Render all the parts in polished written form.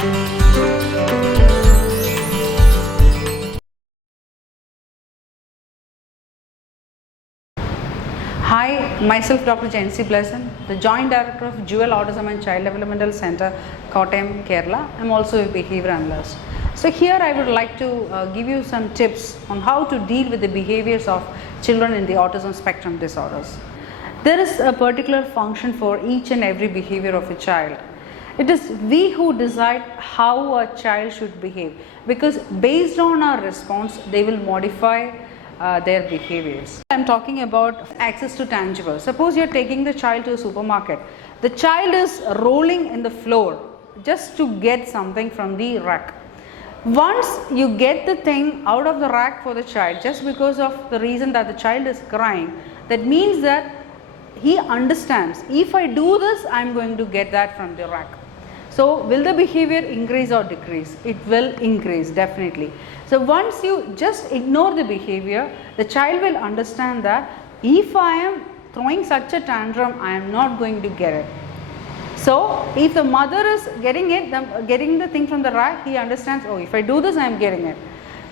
Hi, myself Dr. Jency Blesson, the Joint Director of Jewel Autism and Child Developmental Center, Kottayam, Kerala. I am also a behavior analyst. So here I would like to give you some tips on how to deal with the behaviors of children in the autism spectrum disorders. There is a particular function for each and every behavior of a child. It is we who decide how a child should behave, because based on our response they will modify their behaviors. I am talking about access to tangibles. Suppose you are taking the child to a supermarket. The child is rolling in the floor just to get something from the rack. Once you get the thing out of the rack for the child, just because of the reason that the child is crying, that means that he understands, if I do this, I am going to get that from the rack. So will the behavior increase or decrease? It will increase, definitely. So once you just ignore the behavior, the child will understand that if I am throwing such a tantrum, I am not going to get it. So if the mother is getting the thing from the rack, he understands, oh, if I do this, I am getting it.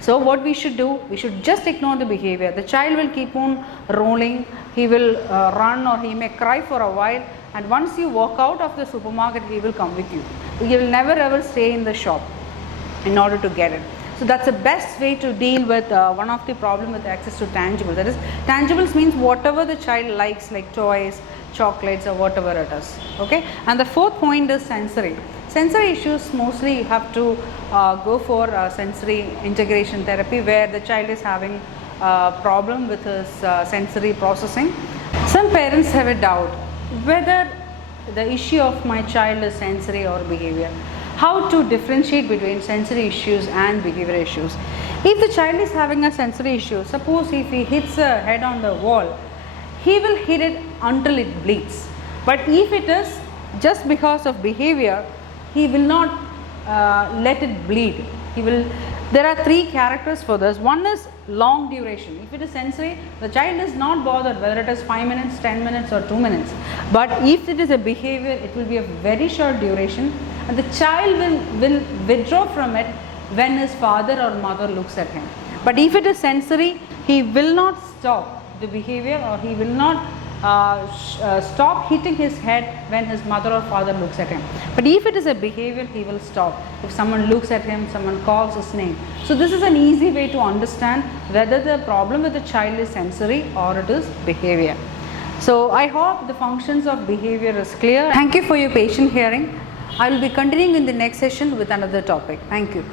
So what we should do, we should just ignore the behavior. The child will keep on rolling, he will run, or he may cry for a while, and once you walk out of the supermarket, he will come with you. He will never ever stay in the shop in order to get it. So that's the best way to deal with one of the problem with access to tangibles. That is, tangibles means whatever the child likes, like toys, chocolates, or whatever it is. Okay. And the fourth point is sensory. Sensory issues, mostly you have to go for sensory integration therapy, where the child is having a problem with his sensory processing. Some parents have a doubt whether the issue of my child is sensory or behavior. How to differentiate between sensory issues and behavior issues. If the child is having a sensory issue, suppose if he hits a head on the wall, he will hit it until it bleeds. But if it is just because of behavior, he will not let it bleed. There are three characters for this. One is long duration. If it is sensory, the child is not bothered whether it is 5 minutes, 10 minutes or 2 minutes. But if it is a behavior, it will be a very short duration, and the child will withdraw from it when his father or mother looks at him. But if it is sensory, he will not stop the behavior, or he will not stop hitting his head when his mother or father looks at him. But if it is a behavior, he will stop. If someone looks at him, someone calls his name. So this is an easy way to understand whether the problem with the child is sensory or it is behavior. So I hope the functions of behavior is clear. Thank you for your patient hearing. I will be continuing in the next session with another topic. Thank you.